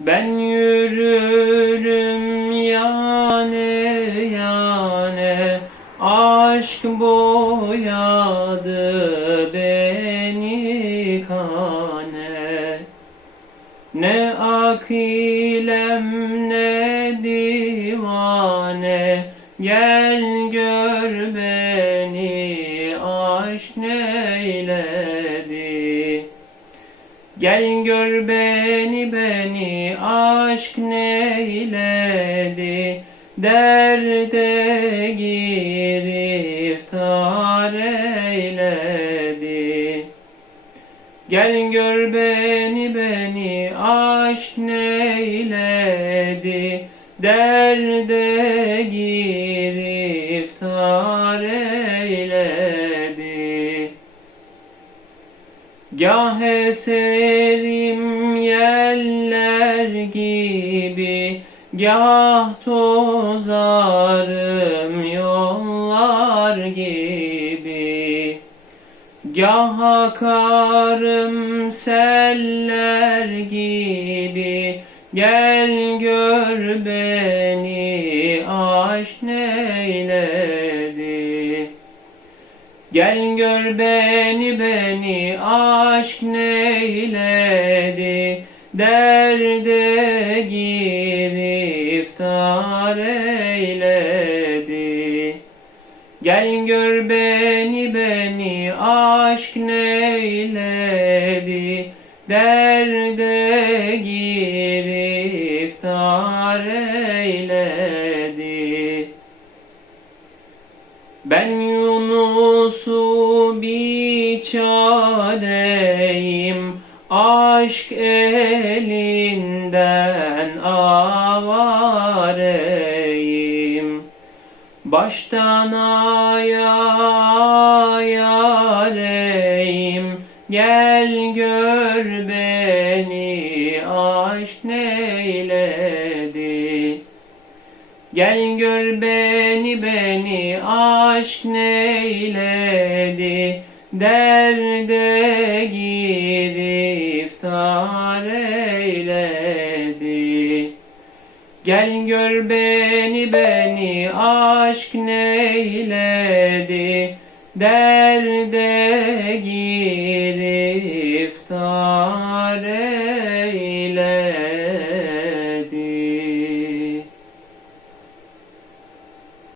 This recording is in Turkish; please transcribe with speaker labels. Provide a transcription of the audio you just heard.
Speaker 1: Ben yürürüm yane yane Aşk boyadı beni kane. Ne akilem ne divane Gel gör beni aşk neyledi Gel gör beni beni aşk neyledi? Derde giriftar eyledi. Gel gör beni beni aşk neyledi? Derde giriftar Gah eserim yeller gibi Gah tozarım yollar gibi. Gah akarım seller gibi Gel gör beni aşk neyledi Gör beni beni aşk neyledi? Derde giriftar eyledi. Gel gör beni beni aşk neyledi? Derde giriftar eyledi ben Yunus'u biçareyim Aşk elinden avareyim. Baştan ayareyim Gel gör beni aşk neyledi Gel gör beni beni aşk neyledi? Derde giriftar eyledi. Gel gör beni beni aşk neyledi? Derde giriftar